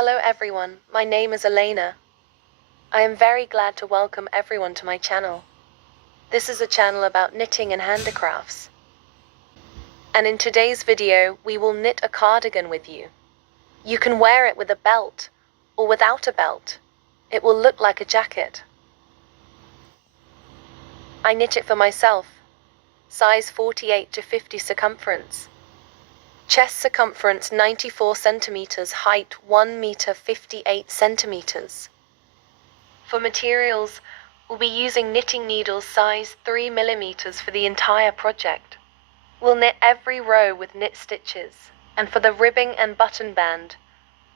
Hello everyone, my name is Elena. I am very glad to welcome everyone to my channel. This is a channel about knitting and handicrafts. And in today's video, we will knit a cardigan with you. You can wear it with a belt or without a belt. It will look like a jacket. I knit it for myself. Size 48 to 50 circumference. Chest circumference 94 centimeters, height 1 meter 58 centimeters. For materials, we'll be using knitting needles size 3 millimeters for the entire project. We'll knit every row with knit stitches, and for the ribbing and button band,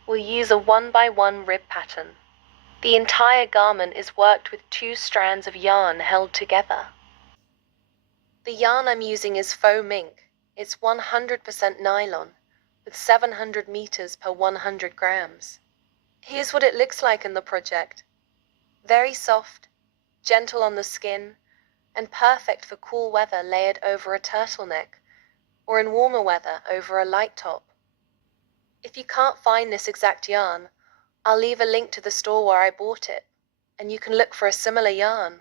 we'll use a 1x1 rib pattern. The entire garment is worked with 2 strands of yarn held together. The yarn I'm using is faux mink. It's 100% nylon, with 700 meters per 100 grams. Here's what it looks like in the project. Very soft, gentle on the skin, and perfect for cool weather layered over a turtleneck, or in warmer weather over a light top. If you can't find this exact yarn, I'll leave a link to the store where I bought it, and you can look for a similar yarn.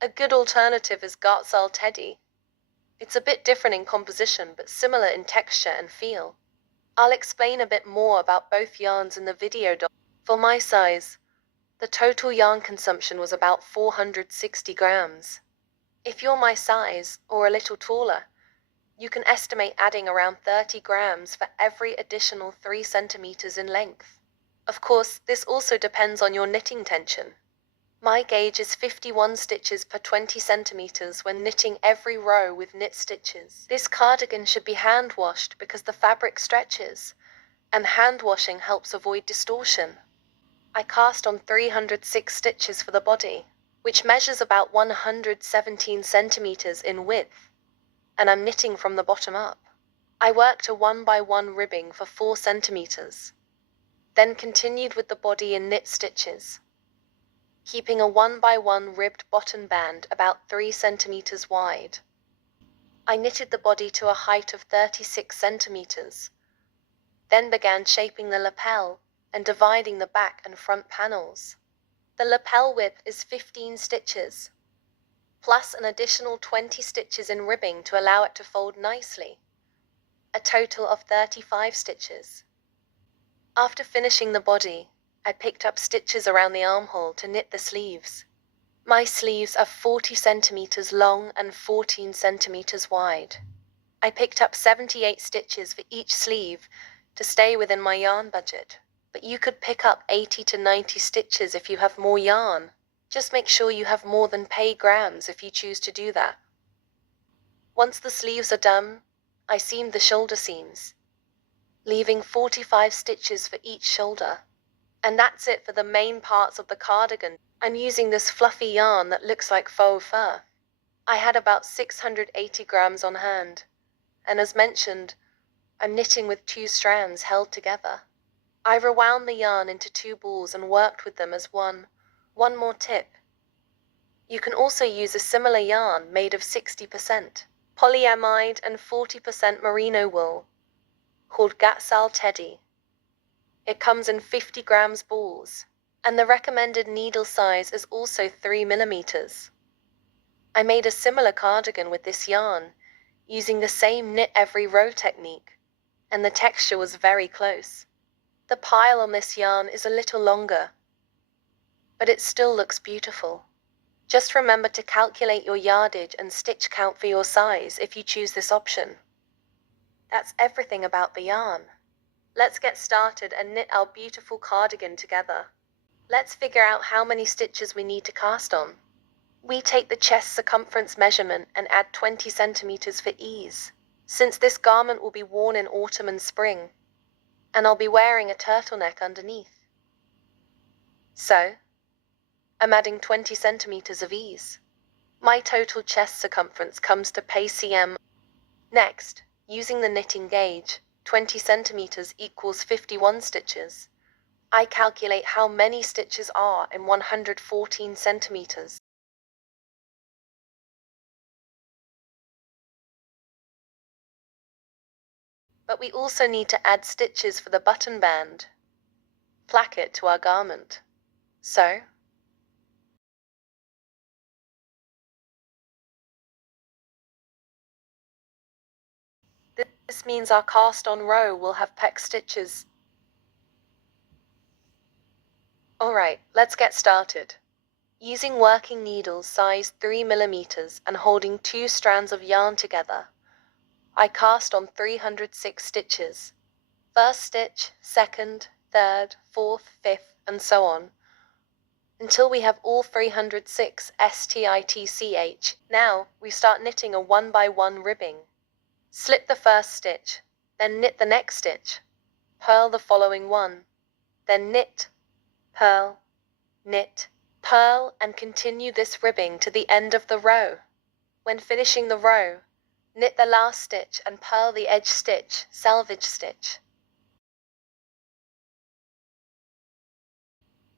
A good alternative is Cardigan. It's a bit different in composition, but similar in texture and feel. I'll explain a bit more about both yarns in the video. For my size, the total yarn consumption was about 460 grams. If you're my size, or a little taller, you can estimate adding around 30 grams for every additional 3 centimeters in length. Of course, this also depends on your knitting tension. My gauge is 51 stitches per 20 centimeters when knitting every row with knit stitches. This cardigan should be hand washed because the fabric stretches, and hand washing helps avoid distortion. I cast on 306 stitches for the body, which measures about 117 centimeters in width, and I'm knitting from the bottom up. I worked a 1x1 ribbing for 4 centimeters, then continued with the body in knit stitches, keeping a 1x1 ribbed bottom band about 3 centimeters wide. I knitted the body to a height of 36 centimeters, then began shaping the lapel and dividing the back and front panels. The lapel width is 15 stitches, plus an additional 20 stitches in ribbing to allow it to fold nicely, a total of 35 stitches. After finishing the body, I picked up stitches around the armhole to knit the sleeves. My sleeves are 40 centimeters long and 14 centimeters wide. I picked up 78 stitches for each sleeve to stay within my yarn budget, but you could pick up 80 to 90 stitches if you have more yarn. Just make sure you have more than pay grams if you choose to do that. Once the sleeves are done, I seamed the shoulder seams, leaving 45 stitches for each shoulder. And that's it for the main parts of the cardigan. I'm using this fluffy yarn that looks like faux fur. I had about 680 grams on hand, and as mentioned, I'm knitting with 2 strands held together. I rewound the yarn into 2 balls and worked with them as one. One more tip. You can also use a similar yarn made of 60% polyamide and 40% merino wool, called Cardigan. It comes in 50 grams balls, and the recommended needle size is also 3 millimeters. I made a similar cardigan with this yarn, using the same knit every row technique, and the texture was very close. The pile on this yarn is a little longer, but it still looks beautiful. Just remember to calculate your yardage and stitch count for your size if you choose this option. That's everything about the yarn. Let's get started and knit our beautiful cardigan together. Let's figure out how many stitches we need to cast on. We take the chest circumference measurement and add 20 centimeters for ease, since this garment will be worn in autumn and spring, and I'll be wearing a turtleneck underneath. So, I'm adding 20 centimeters of ease. My total chest circumference comes to pay cm. Next, using the knitting gauge, 20 centimeters equals 51 stitches. I calculate how many stitches are in 114 centimeters. But we also need to add stitches for the button band. placket to our garment. So, this means our cast-on row will have peck stitches. Alright, let's get started. Using working needles size 3 millimeters and holding 2 strands of yarn together, I cast on 306 stitches. First stitch, second, third, fourth, fifth, and so on, until we have all 306 stitch. Now, we start knitting a 1 by 1 ribbing. Slip the first stitch, then knit the next stitch. Purl the following one, then knit, purl, knit, purl, and continue this ribbing to the end of the row. When finishing the row, knit the last stitch and purl the edge stitch, selvage stitch.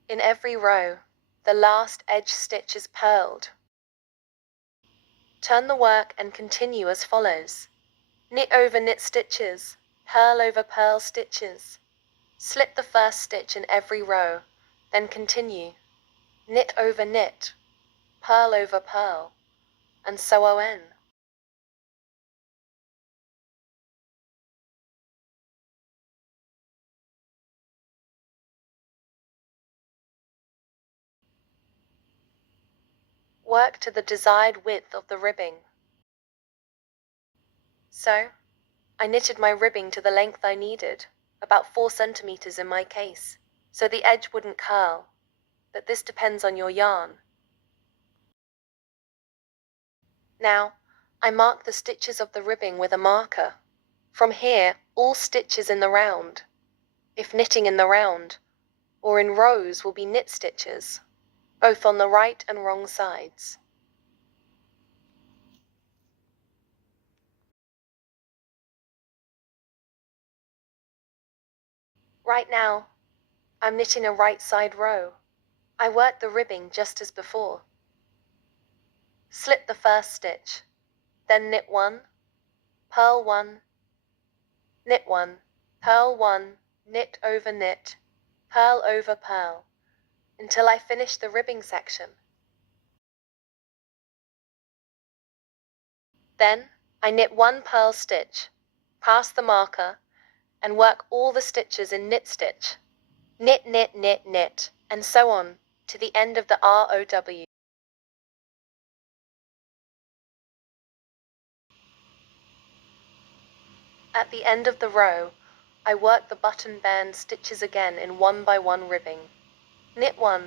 In every row, the last edge stitch is purled. Turn the work and continue as follows. Knit over knit stitches, purl over purl stitches. Slip the first stitch in every row, then continue. Knit over knit, purl over purl, and so on. Work to the desired width of the ribbing. So, I knitted my ribbing to the length I needed, about 4 centimeters in my case, so the edge wouldn't curl, but this depends on your yarn. Now, I mark the stitches of the ribbing with a marker. From here, all stitches in the round, if knitting in the round, or in rows, will be knit stitches, both on the right and wrong sides. Right now, I'm knitting a right side row. I work the ribbing just as before. Slip the first stitch, then knit 1, purl 1, knit 1, purl 1, knit over knit, purl over purl, until I finish the ribbing section. Then, I knit 1 purl stitch, pass the marker, and work all the stitches in knit stitch. Knit, knit, knit, knit, and so on, to the end of the row. At the end of the row, I work the button band stitches again in 1 by 1 ribbing. Knit 1,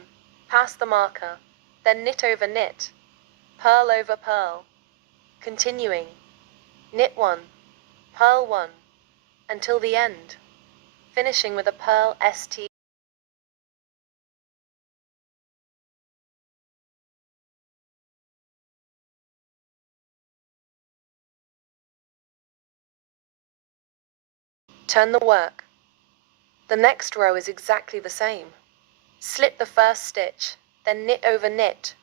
pass the marker, then knit over knit, purl over purl, continuing, knit 1, purl 1, until the end, finishing with a purl st. Turn the work. The next row is exactly the same. Slip the first stitch, then knit over knit,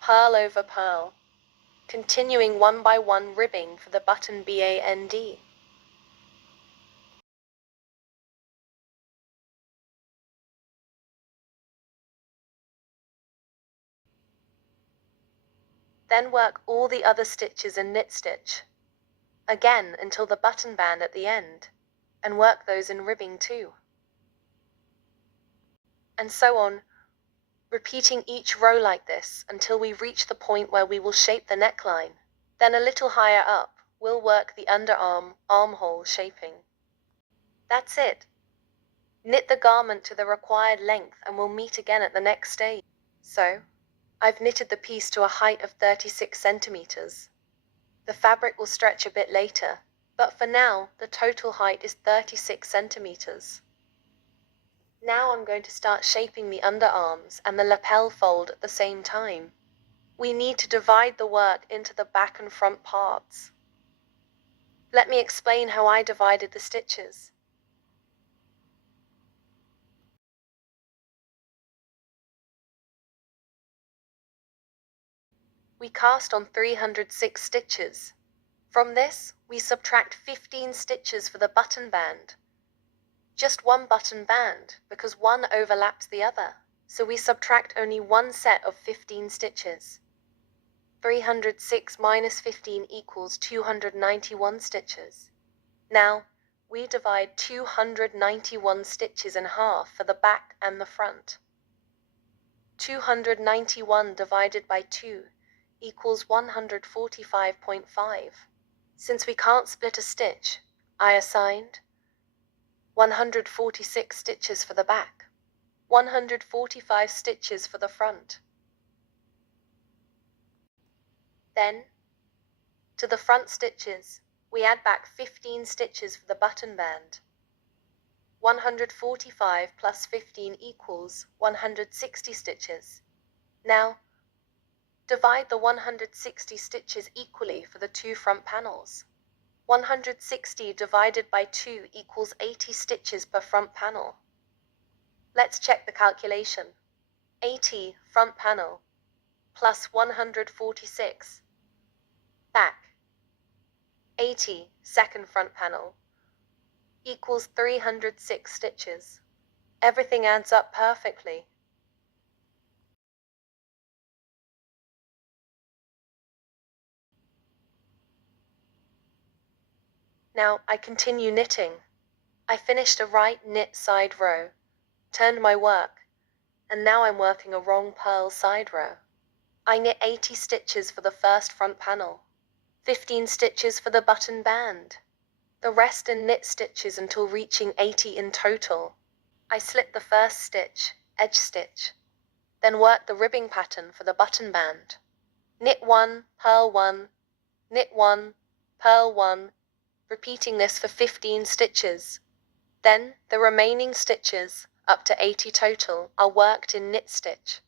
purl over purl, continuing 1 by 1 ribbing for the button band. Then work all the other stitches in knit stitch, again until the button band at the end, and work those in ribbing too. And so on, repeating each row like this until we reach the point where we will shape the neckline. Then a little higher up, we'll work the underarm, armhole shaping. That's it. Knit the garment to the required length and we'll meet again at the next stage. So, I've knitted the piece to a height of 36 centimeters. The fabric will stretch a bit later, but for now, the total height is 36 centimeters. Now I'm going to start shaping the underarms and the lapel fold at the same time. We need to divide the work into the back and front parts. Let me explain how I divided the stitches. We cast on 306 stitches. From this, we subtract 15 stitches for the button band. Just one button band, because one overlaps the other. So we subtract only one set of 15 stitches. 306 minus 15 equals 291 stitches. Now, we divide 291 stitches in half for the back and the front. 291 divided by 2 equals 145.5. Since we can't split a stitch, I assigned 146 stitches for the back, 145 stitches for the front. Then, to the front stitches, we add back 15 stitches for the button band. 145 plus 15 equals 160 stitches. Now, divide the 160 stitches equally for the two front panels. 160 divided by 2 equals 80 stitches per front panel. Let's check the calculation. 80 front panel plus 146 back. 80 second front panel equals 306 stitches. Everything adds up perfectly. Now I continue knitting. I finished a right knit side row, turned my work, and now I'm working a wrong purl side row. I knit 80 stitches for the first front panel, 15 stitches for the button band, the rest in knit stitches until reaching 80 in total. I slip the first stitch, edge stitch, then work the ribbing pattern for the button band. Knit 1, purl 1, knit 1, purl 1, repeating this for 15 stitches. Then the remaining stitches, up to 80 total, are worked in knit stitch.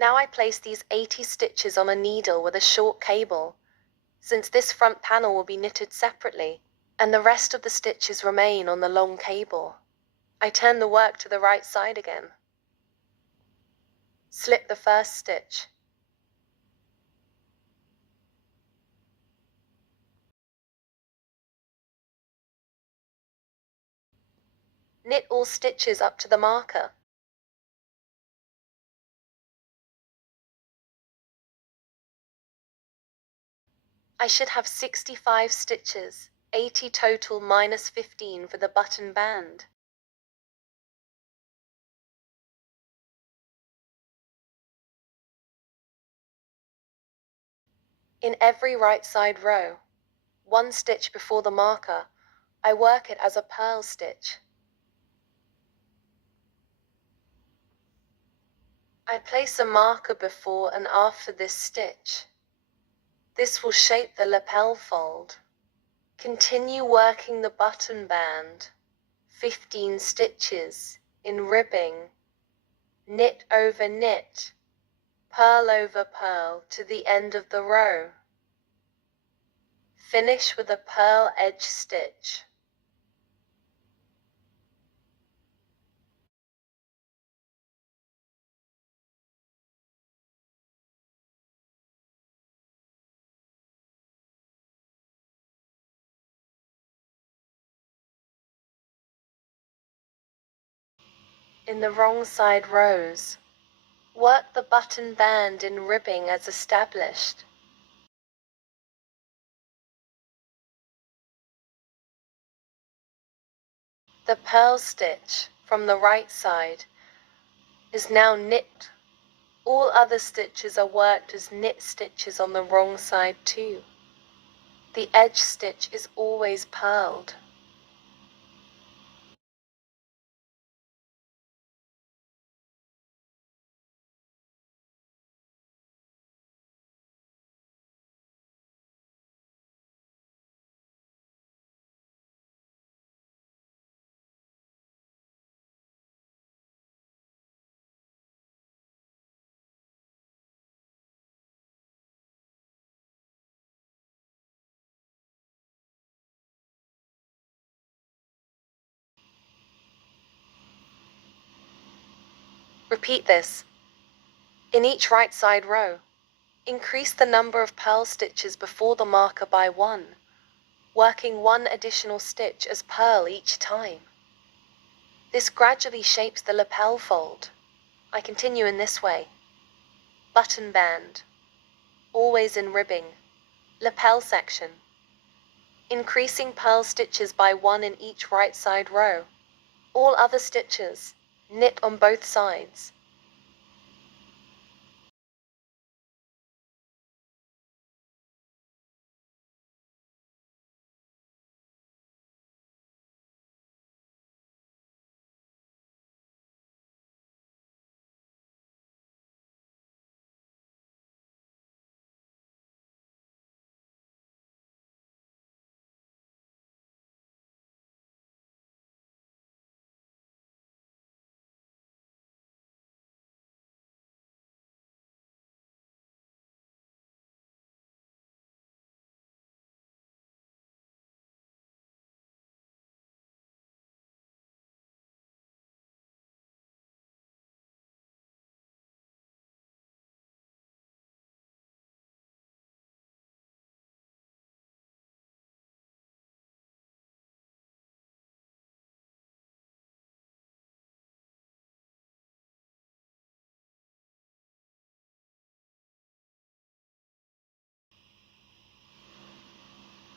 Now I place these 80 stitches on a needle with a short cable, since this front panel will be knitted separately, and the rest of the stitches remain on the long cable. I turn the work to the right side again. Slip the first stitch. Knit all stitches up to the marker. I should have 65 stitches, 80 total minus 15 for the button band. In every right side row, one stitch before the marker, I work it as a purl stitch. I place a marker before and after this stitch. This will shape the lapel fold. Continue working the button band, 15 stitches, in ribbing, knit over knit, purl over purl to the end of the row. Finish with a purl edge stitch. In the wrong side rows, work the button band in ribbing as established. The purl stitch from the right side is now knit. All other stitches are worked as knit stitches on the wrong side too. The edge stitch is always purled. Repeat this. In each right side row, increase the number of purl stitches before the marker by 1, working 1 additional stitch as purl each time. This gradually shapes the lapel fold. I continue in this way. Button band, always in ribbing. Lapel section, increasing purl stitches by 1 in each right side row. All other stitches, knit on both sides.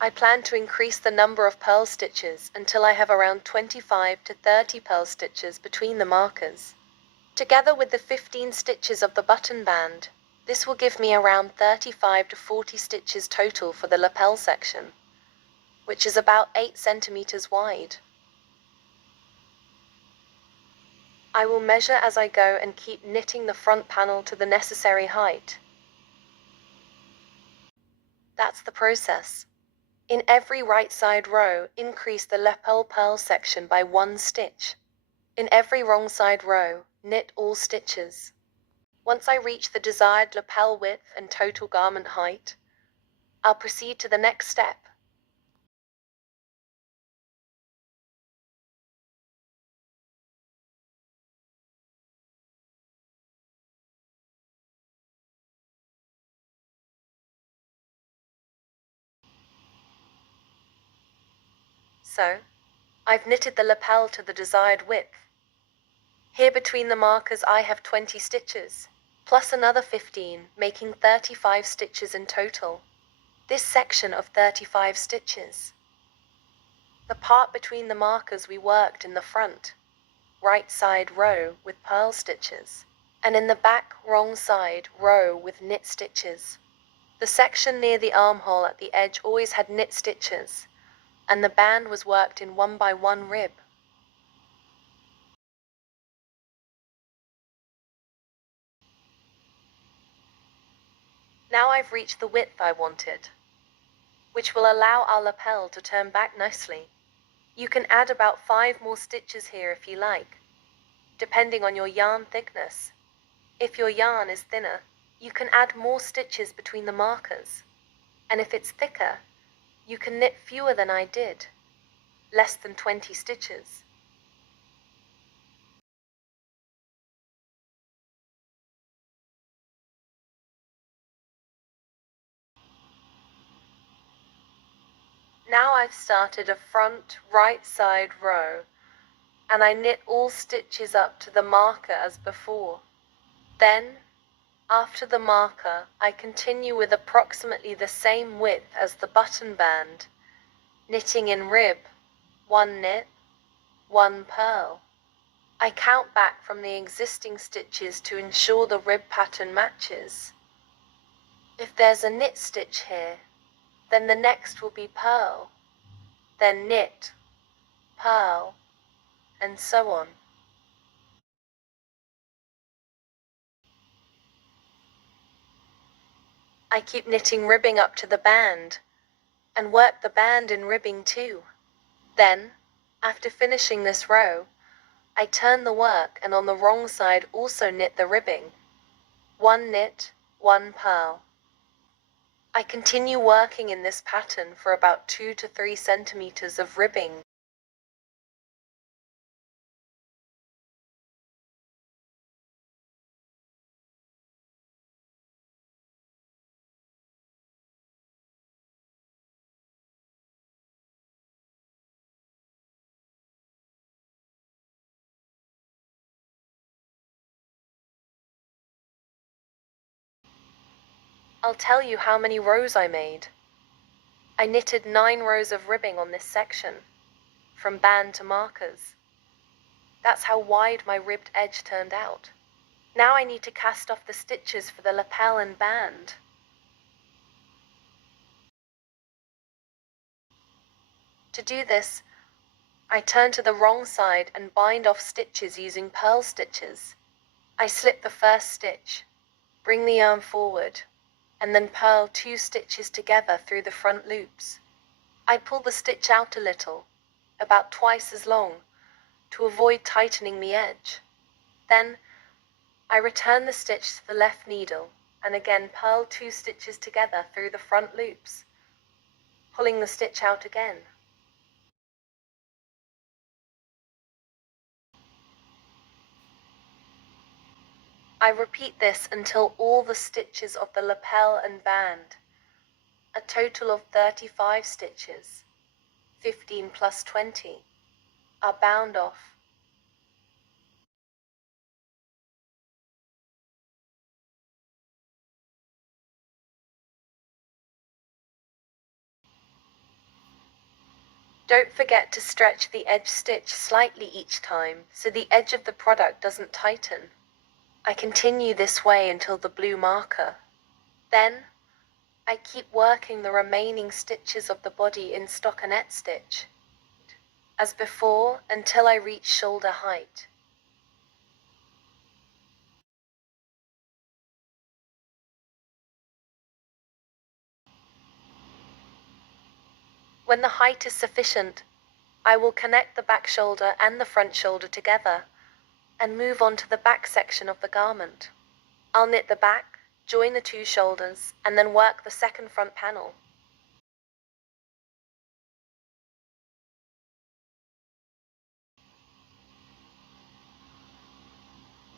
I plan to increase the number of purl stitches until I have around 25 to 30 purl stitches between the markers. Together with the 15 stitches of the button band, this will give me around 35 to 40 stitches total for the lapel section, which is about 8 centimeters wide. I will measure as I go and keep knitting the front panel to the necessary height. That's the process. In every right side row, increase the lapel purl section by 1 stitch. In every wrong side row, knit all stitches. Once I reach the desired lapel width and total garment height, I'll proceed to the next step. So, I've knitted the lapel to the desired width. Here between the markers I have 20 stitches, plus another 15, making 35 stitches in total. This section of 35 stitches. The part between the markers we worked in the front, right side row with purl stitches, and in the back wrong side row with knit stitches. The section near the armhole at the edge always had knit stitches, and the band was worked in 1 by 1 rib. Now I've reached the width I wanted, which will allow our lapel to turn back nicely. You can add about 5 more stitches here if you like, depending on your yarn thickness. If your yarn is thinner, you can add more stitches between the markers. And if it's thicker, you can knit fewer than I did, less than 20 stitches. Now I've started a front right side row, and I knit all stitches up to the marker as before. Then, after the marker, I continue with approximately the same width as the button band, knitting in rib, 1 knit, 1 purl. I count back from the existing stitches to ensure the rib pattern matches. If there's a knit stitch here, then the next will be purl, then knit, purl, and so on. I keep knitting ribbing up to the band, and work the band in ribbing too. Then, after finishing this row, I turn the work and on the wrong side also knit the ribbing. 1 knit, 1 purl. I continue working in this pattern for about 2 to 3 centimeters of ribbing. I'll tell you how many rows I made. I knitted 9 rows of ribbing on this section, from band to markers. That's how wide my ribbed edge turned out. Now I need to cast off the stitches for the lapel and band. To do this, I turn to the wrong side and bind off stitches using purl stitches. I slip the first stitch, bring the yarn forward, and then purl 2 stitches together through the front loops. I pull the stitch out a little, about twice as long, to avoid tightening the edge. Then, I return the stitch to the left needle and again purl 2 stitches together through the front loops, pulling the stitch out again. I repeat this until all the stitches of the lapel and band, a total of 35 stitches, 15 plus 20, are bound off. Don't forget to stretch the edge stitch slightly each time so the edge of the product doesn't tighten. I continue this way until the blue marker. Then, I keep working the remaining stitches of the body in stockinette stitch, as before, until I reach shoulder height. When the height is sufficient, I will connect the back shoulder and the front shoulder together and move on to the back section of the garment. I'll knit the back, join the 2 shoulders, and then work the second front panel.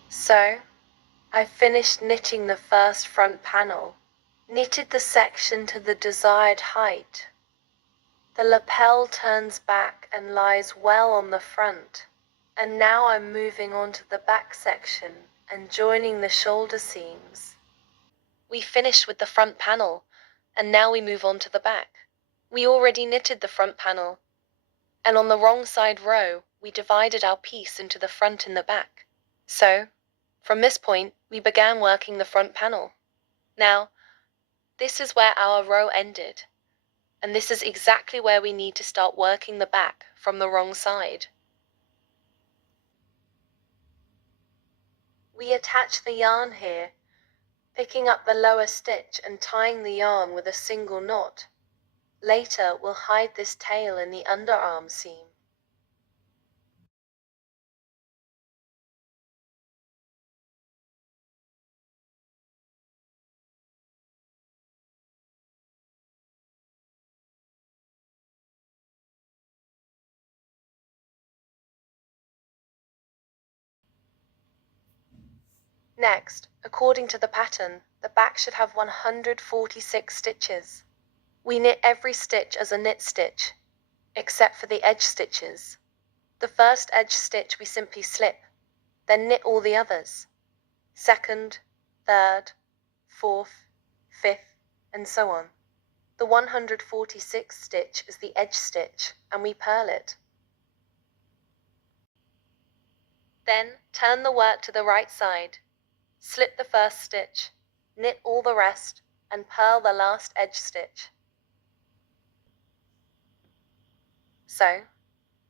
So, I finished knitting the first front panel, knitted the section to the desired height. The lapel turns back and lies well on the front, and now I'm moving on to the back section and joining the shoulder seams. We finished with the front panel, and now we move on to the back. We already knitted the front panel, and on the wrong side row, we divided our piece into the front and the back. So, from this point, we began working the front panel. Now, this is where our row ended, and this is exactly where we need to start working the back from the wrong side. We attach the yarn here, picking up the lower stitch and tying the yarn with a single knot. Later, we'll hide this tail in the underarm seam. Next, according to the pattern, the back should have 146 stitches. We knit every stitch as a knit stitch, except for the edge stitches. The first edge stitch we simply slip, then knit all the others. Second, third, fourth, fifth, and so on. The 146th stitch is the edge stitch, and we purl it. Then, turn the work to the right side. Slip the first stitch, knit all the rest, and purl the last edge stitch. So,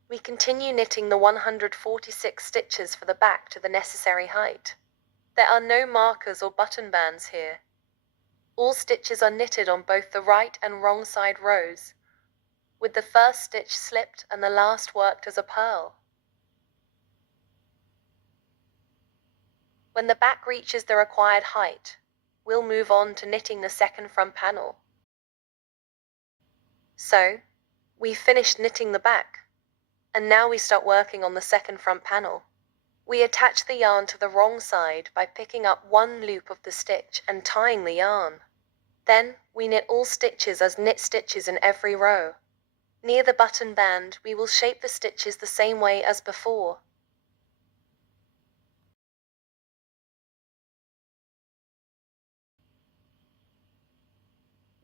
we continue knitting the 146 stitches for the back to the necessary height. There are no markers or button bands here. All stitches are knitted on both the right and wrong side rows, with the first stitch slipped and the last worked as a purl. When the back reaches the required height, we'll move on to knitting the second front panel. So, we've finished knitting the back, and now we start working on the second front panel. We attach the yarn to the wrong side by picking up 1 loop of the stitch and tying the yarn. Then, we knit all stitches as knit stitches in every row. Near the button band, we will shape the stitches the same way as before.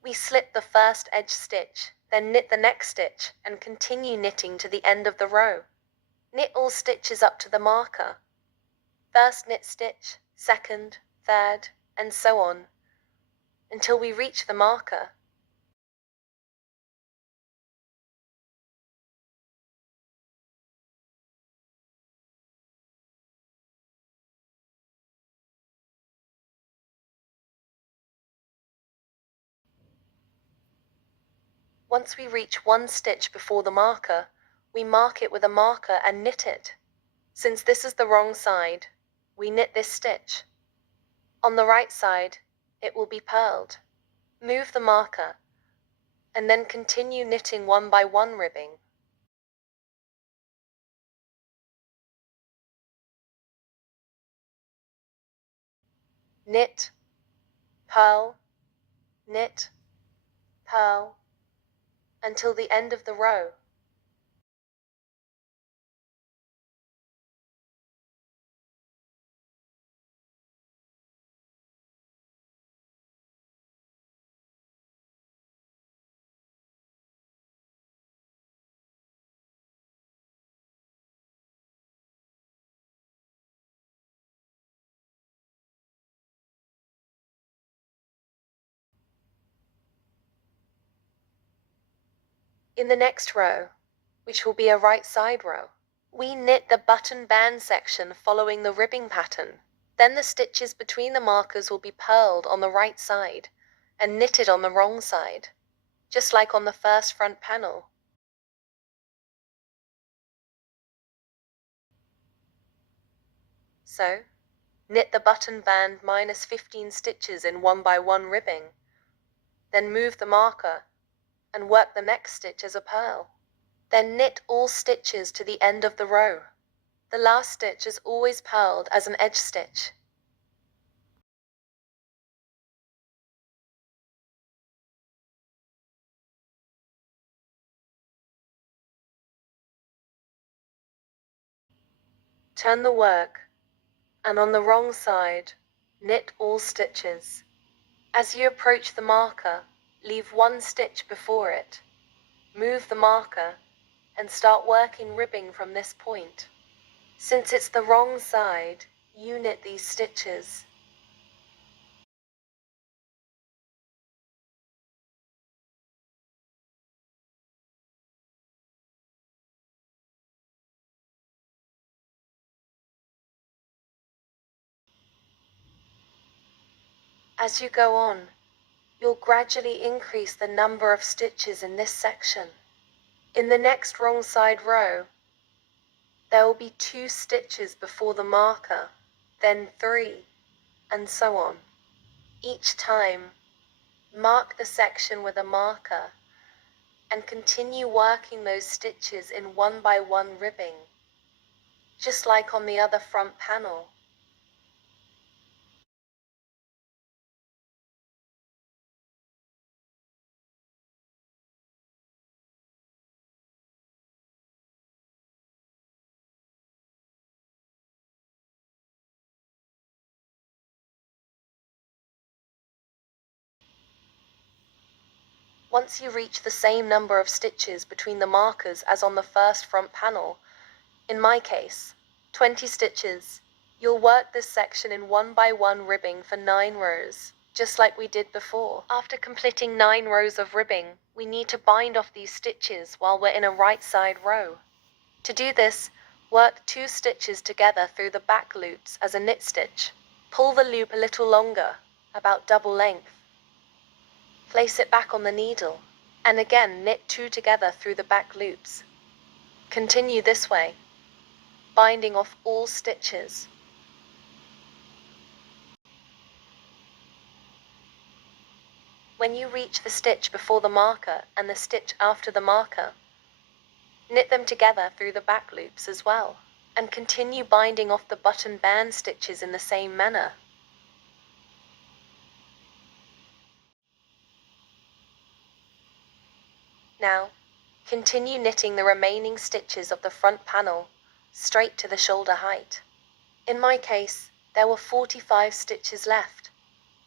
We slip the first edge stitch, then knit the next stitch, and continue knitting to the end of the row. Knit all stitches up to the marker. First knit stitch, second, third, and so on, until we reach the marker. Once we reach one stitch before the marker, we mark it with a marker and knit it. Since this is the wrong side, we knit this stitch. On the right side, it will be purled. Move the marker, and then continue knitting one by one ribbing. Knit, purl, knit, purl, until the end of the row. In the next row, which will be a right side row, we knit the button band section following the ribbing pattern. Then the stitches between the markers will be purled on the right side and knitted on the wrong side, just like on the first front panel. So, knit the button band minus 15 stitches in one by one ribbing, then move the marker and work the next stitch as a purl. Then knit all stitches to the end of the row. The last stitch is always purled as an edge stitch. Turn the work, and on the wrong side, knit all stitches. As you approach the marker, leave one stitch before it. Move the marker and start working ribbing from this point. Since it's the wrong side, you knit these stitches. As you go on, you'll gradually increase the number of stitches in this section. In the next wrong side row, there will be 2 stitches before the marker, then 3, and so on. Each time, mark the section with a marker and continue working those stitches in one by one ribbing, just like on the other front panel. Once you reach the same number of stitches between the markers as on the first front panel, in my case, 20 stitches, you'll work this section in one by one ribbing for 9 rows, just like we did before. After completing 9 rows of ribbing, we need to bind off these stitches while we're in a right side row. To do this, work 2 stitches together through the back loops as a knit stitch. Pull the loop a little longer, about double length. Place it back on the needle, and again knit 2 together through the back loops. Continue this way, binding off all stitches. When you reach the stitch before the marker and the stitch after the marker, knit them together through the back loops as well, and continue binding off the button band stitches in the same manner. Now, continue knitting the remaining stitches of the front panel straight to the shoulder height. In my case, there were 45 stitches left,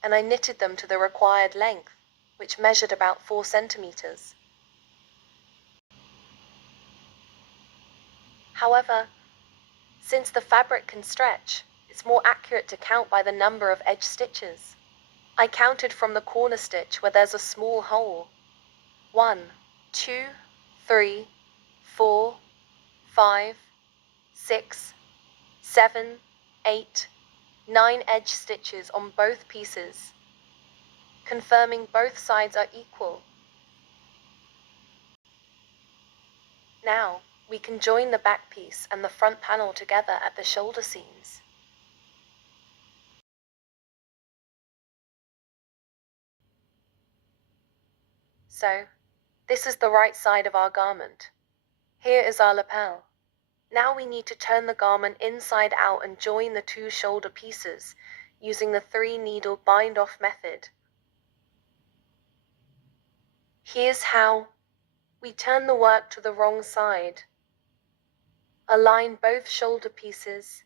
and I knitted them to the required length. which measured about 4 centimeters. However, since the fabric can stretch, it's more accurate to count by the number of edge stitches. I counted from the corner stitch where there's a small hole. 1, 2, 3, 4, 5, 6, 7, 8, 9 edge stitches on both pieces, confirming both sides are equal. Now, we can join the back piece and the front panel together at the shoulder seams. So, this is the right side of our garment. Here is our lapel. Now we need to turn the garment inside out and join the 2 shoulder pieces using the 3-needle bind-off method. Here's how. We turn the work to the wrong side, align both shoulder pieces,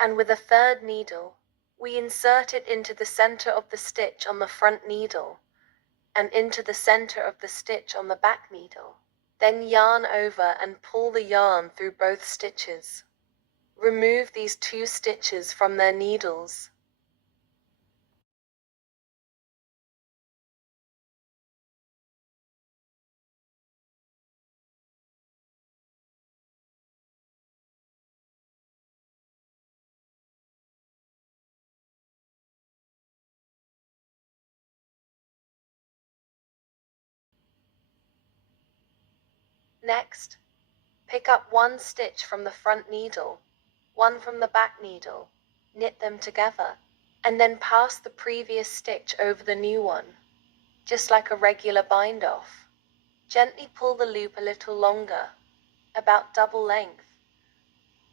and with a 3rd needle, we insert it into the center of the stitch on the front needle and into the center of the stitch on the back needle. Then yarn over and pull the yarn through both stitches. Remove these 2 stitches from their needles. Next, pick up 1 stitch from the front needle, 1 from the back needle, knit them together, and then pass the previous stitch over the new one, just like a regular bind-off. Gently pull the loop a little longer, about double length,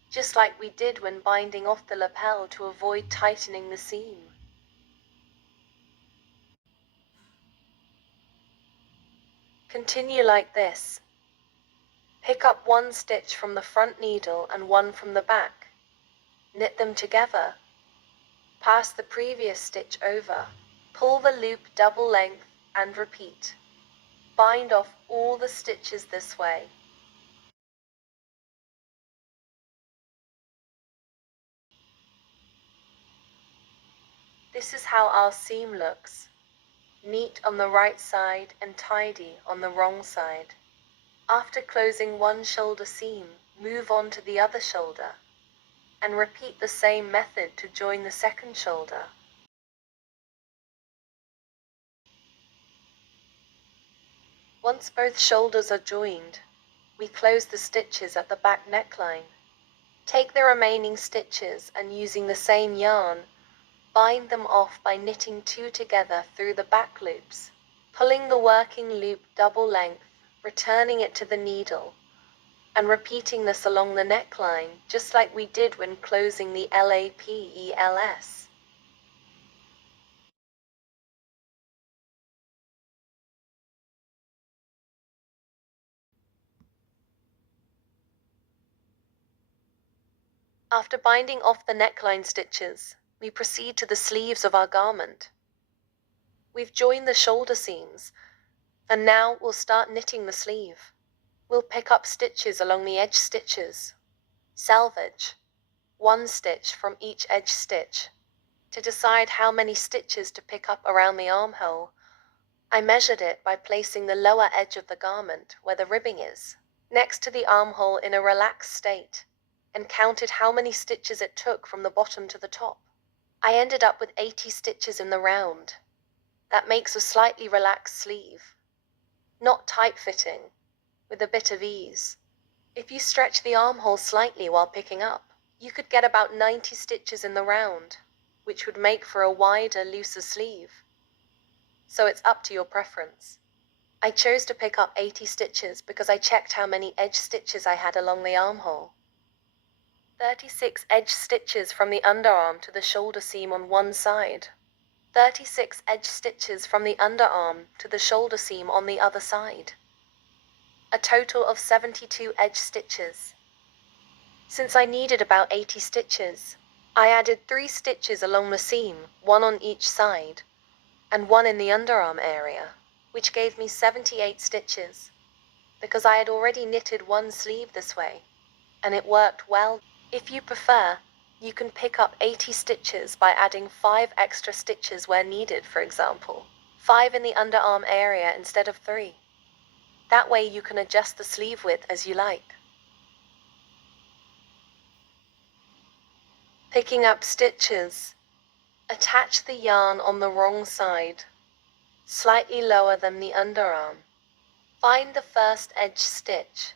just like we did when binding off the lapel to avoid tightening the seam. Continue like this. Pick up 1 stitch from the front needle and 1 from the back. Knit them together. Pass the previous stitch over. Pull the loop double length and repeat. Bind off all the stitches this way. This is how our seam looks. Neat on the right side and tidy on the wrong side. After closing one shoulder seam, move on to the other shoulder, and repeat the same method to join the second shoulder. Once both shoulders are joined, we close the stitches at the back neckline. Take the remaining stitches and using the same yarn, bind them off by knitting 2 together through the back loops, pulling the working loop double length, returning it to the needle, and repeating this along the neckline, just like we did when closing the LAPELS. After binding off the neckline stitches, we proceed to the sleeves of our garment. We've joined the shoulder seams, and now we'll start knitting the sleeve. We'll pick up stitches along the edge stitches. Salvage 1 stitch from each edge stitch. To decide how many stitches to pick up around the armhole, I measured it by placing the lower edge of the garment where the ribbing is, next to the armhole in a relaxed state, and counted how many stitches it took from the bottom to the top. I ended up with 80 stitches in the round. That makes a slightly relaxed sleeve. Not tight-fitting, with a bit of ease. If you stretch the armhole slightly while picking up, you could get about 90 stitches in the round, which would make for a wider, looser sleeve. So it's up to your preference. I chose to pick up 80 stitches because I checked how many edge stitches I had along the armhole. 36 edge stitches from the underarm to the shoulder seam on one side. 36 edge stitches from the underarm to the shoulder seam on the other side. A total of 72 edge stitches. Since I needed about 80 stitches, I added 3 stitches along the seam, 1 on each side, and one in the underarm area, which gave me 78 stitches, because I had already knitted one sleeve this way, and it worked well. If you prefer, you can pick up 80 stitches by adding 5 extra stitches where needed, for example, 5 in the underarm area instead of 3. That way you can adjust the sleeve width as you like. Picking up stitches. Attach the yarn on the wrong side, slightly lower than the underarm. Find the first edge stitch.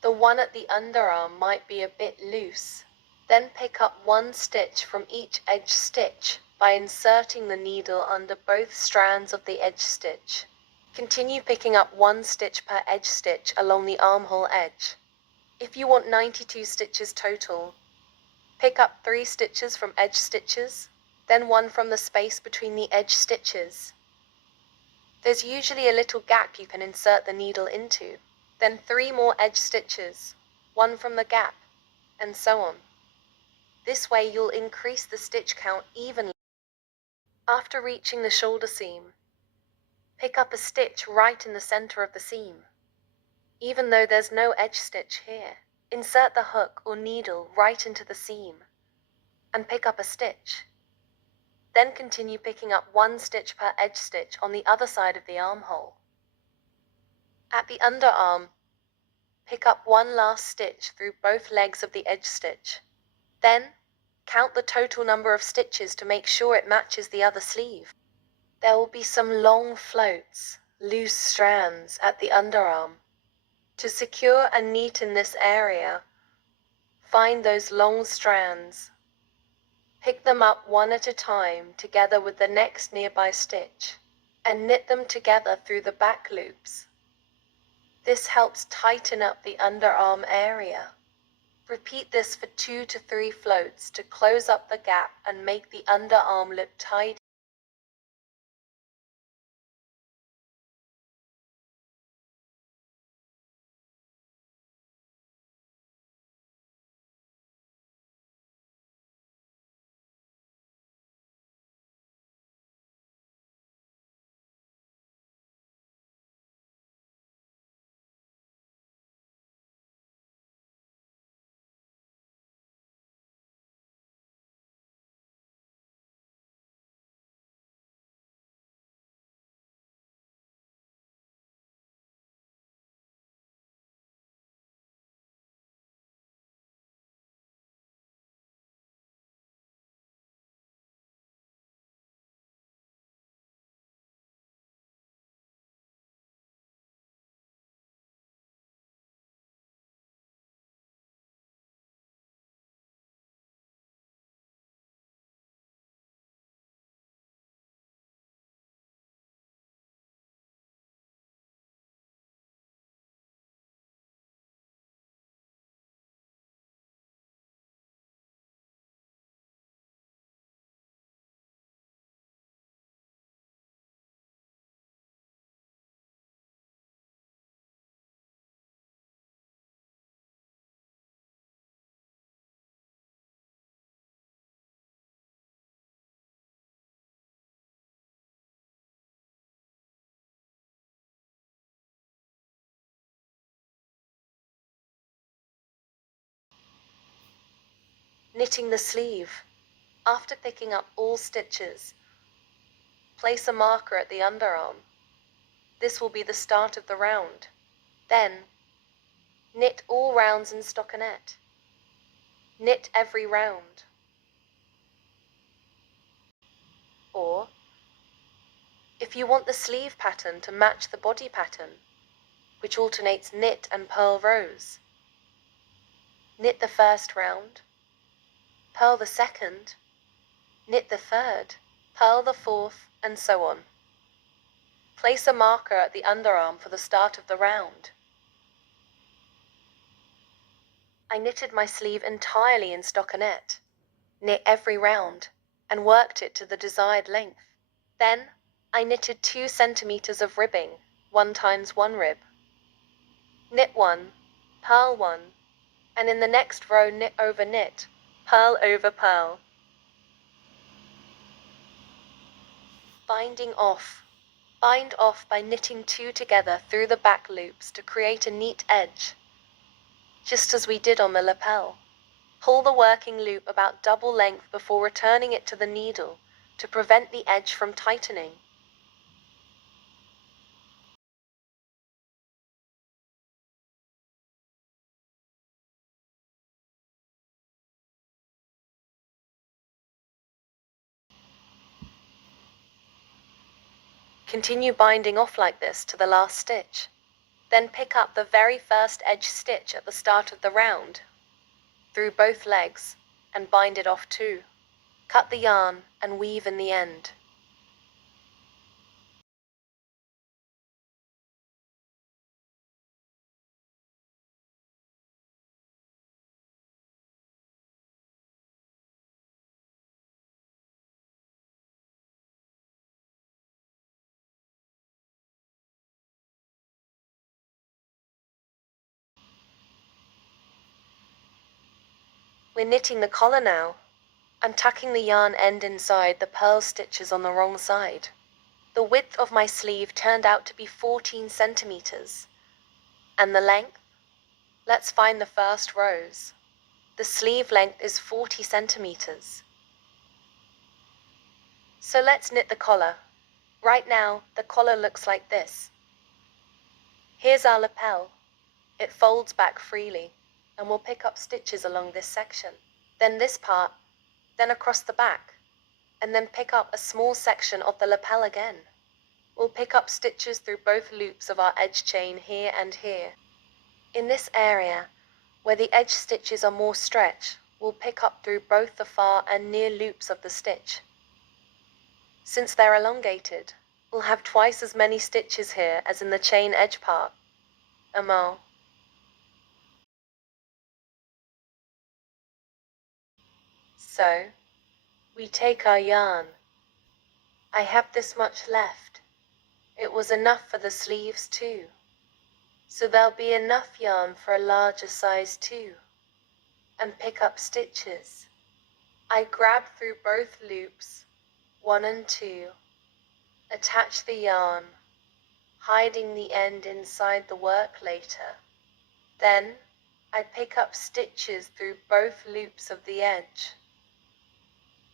The one at the underarm might be a bit loose. Then pick up one stitch from each edge stitch by inserting the needle under both strands of the edge stitch. Continue picking up one stitch per edge stitch along the armhole edge. If you want 92 stitches total, pick up 3 stitches from edge stitches, then one from the space between the edge stitches. There's usually a little gap you can insert the needle into, then 3 more edge stitches, one from the gap, and so on. This way you'll increase the stitch count evenly. After reaching the shoulder seam, pick up a stitch right in the center of the seam. Even though there's no edge stitch here, insert the hook or needle right into the seam and pick up a stitch. Then continue picking up one stitch per edge stitch on the other side of the armhole. At the underarm, pick up one last stitch through both legs of the edge stitch. Then, count the total number of stitches to make sure it matches the other sleeve. There will be some long floats, loose strands at the underarm. To secure and neaten this area, find those long strands. Pick them up one at a time together with the next nearby stitch, and knit them together through the back loops. This helps tighten up the underarm area. Repeat this for 2 to 3 floats to close up the gap and make the underarm look tidy. Knitting the sleeve. After picking up all stitches, place a marker at the underarm. This will be the start of the round. Then, knit all rounds in stockinette. Knit every round. Or, if you want the sleeve pattern to match the body pattern, which alternates knit and purl rows, knit the first round, purl the second, knit the third, purl the fourth, and so on. Place a marker at the underarm for the start of the round. I knitted my sleeve entirely in stockinette, knit every round, and worked it to the desired length. Then, I knitted 2 centimeters of ribbing, 1 times 1 rib. Knit 1, purl 1, and in the next row knit over knit, purl over purl. Binding off. Bind off by knitting 2 together through the back loops to create a neat edge, just as we did on the lapel. Pull the working loop about double length before returning it to the needle to prevent the edge from tightening. Continue binding off like this to the last stitch. Then pick up the very first edge stitch at the start of the round, through both legs, and bind it off too. Cut the yarn and weave in the end. We're knitting the collar now. I'm tucking the yarn end inside the purl stitches on the wrong side. The width of my sleeve turned out to be 14 centimeters. And the length? Let's find the first rows. The sleeve length is 40 centimeters. So let's knit the collar. Right now, the collar looks like this. Here's our lapel. It folds back freely, and we'll pick up stitches along this section. Then this part, then across the back, and then pick up a small section of the lapel again. We'll pick up stitches through both loops of our edge chain here and here. In this area, where the edge stitches are more stretch, we'll pick up through both the far and near loops of the stitch. Since they're elongated, we'll have twice as many stitches here as in the chain edge part. Amal. So, we take our yarn. I have this much left. It was enough for the sleeves too. So there'll be enough yarn for a larger size too. And pick up stitches. I grab through both loops, 1 and 2, attach the yarn, hiding the end inside the work later. Then, I pick up stitches through both loops of the edge.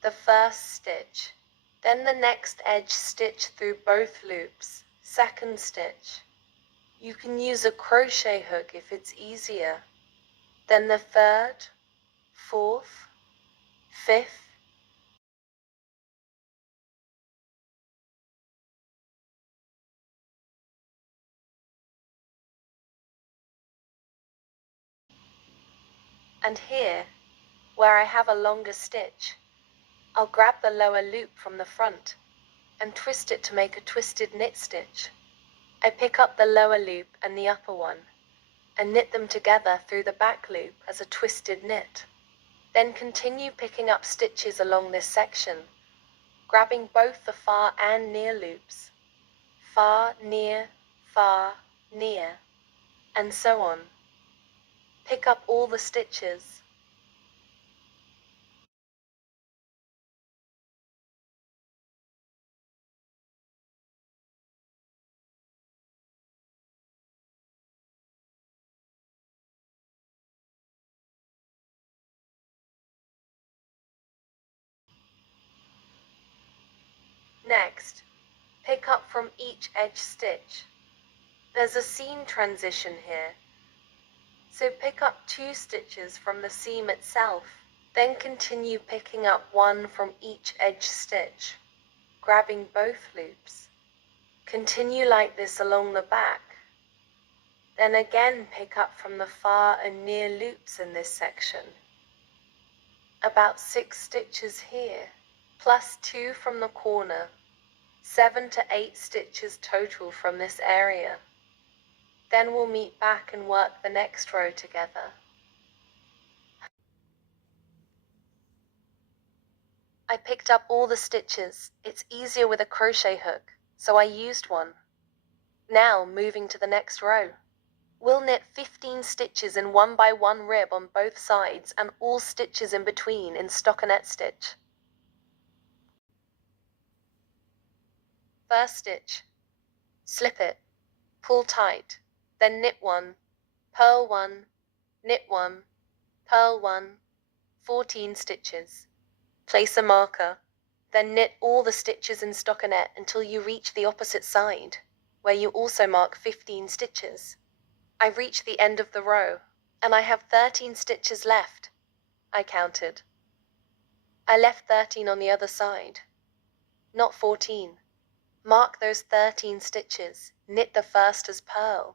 The first stitch, then the next edge stitch through both loops, second stitch. You can use a crochet hook if it's easier. Then the third, fourth, fifth. And here, where I have a longer stitch, I'll grab the lower loop from the front and twist it to make a twisted knit stitch. I pick up the lower loop and the upper one and knit them together through the back loop as a twisted knit. Then continue picking up stitches along this section, grabbing both the far and near loops. Far, near, and so on. Pick up all the stitches. Next, pick up from each edge stitch. There's a seam transition here, so pick up 2 stitches from the seam itself. Then continue picking up 1 from each edge stitch, grabbing both loops. Continue like this along the back. Then again pick up from the far and near loops in this section. About 6 stitches here, plus 2 from the corner. 7 to 8 stitches total from this area. Then we'll meet back and work the next row together. I picked up all the stitches. It's easier with a crochet hook, so I used one. Now moving to the next row. We'll knit 15 stitches in 1 by 1 rib on both sides and all stitches in between in stockinette stitch. First stitch, slip it, pull tight, then knit 1, purl 1, knit 1, purl 1, 14 stitches. Place a marker, then knit all the stitches in stockinette until you reach the opposite side, where you also mark 15 stitches. I reach the end of the row, and I have 13 stitches left, I counted. I left 13 on the other side, not 14. Mark those 13 stitches, knit the first as purl,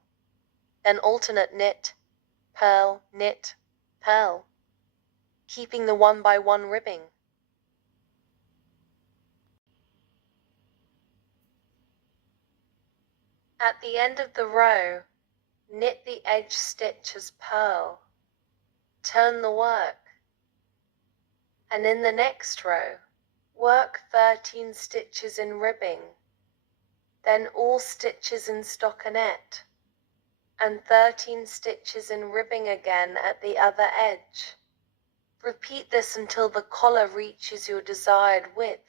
then alternate knit, purl, knit, purl, keeping the 1 by 1 ribbing. At the end of the row, knit the edge stitch as purl, turn the work, and in the next row, work 13 stitches in ribbing, then all stitches in stockinette, and 13 stitches in ribbing again at the other edge. Repeat this until the collar reaches your desired width.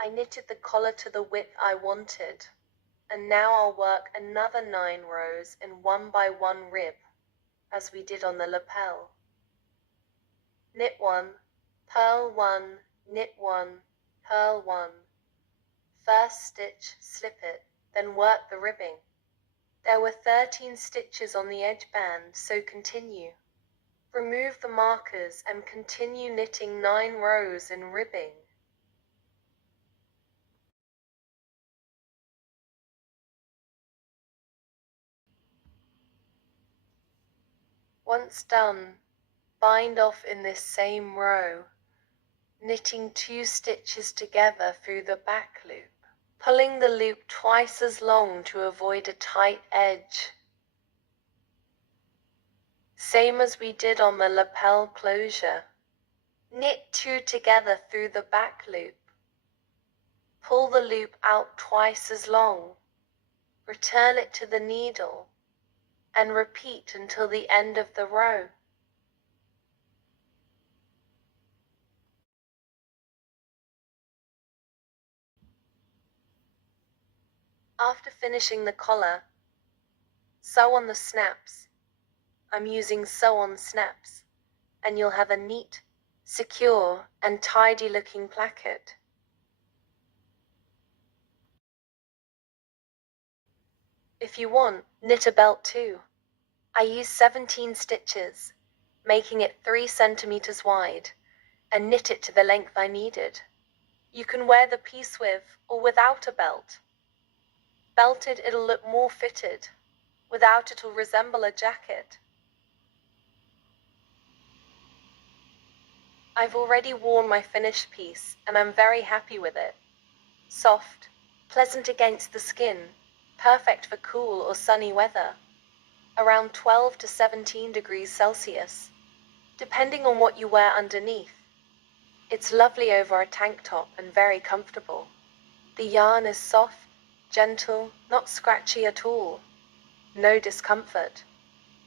I knitted the collar to the width I wanted, and now I'll work another 9 rows in 1 by 1 rib, as we did on the lapel. Knit 1, purl 1, knit 1, purl 1. First stitch, slip it, then work the ribbing. There were 13 stitches on the edge band, so continue. Remove the markers and continue knitting 9 rows in ribbing. Once done, bind off in this same row, knitting 2 stitches together through the back loop, pulling the loop twice as long to avoid a tight edge. Same as we did on the lapel closure. Knit 2 together through the back loop. Pull the loop out twice as long, return it to the needle, and repeat until the end of the row. After finishing the collar, sew on the snaps. I'm using sew-on snaps, and you'll have a neat, secure, and tidy-looking placket. If you want, knit a belt too. I used 17 stitches, making it 3 centimeters wide, and knit it to the length I needed. You can wear the piece with or without a belt. Belted, it'll look more fitted. Without, it'll resemble a jacket. I've already worn my finished piece, and I'm very happy with it. Soft, pleasant against the skin, perfect for cool or sunny weather. Around 12 to 17 degrees Celsius, depending on what you wear underneath. It's lovely over a tank top and very comfortable. The yarn is soft, gentle, not scratchy at all. No discomfort.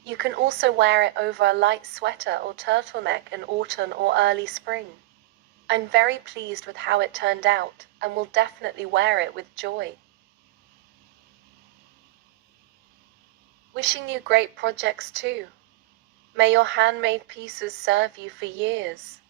You can also wear it over a light sweater or turtleneck in autumn or early spring. I'm very pleased with how it turned out and will definitely wear it with joy. Wishing you great projects too. May your handmade pieces serve you for years.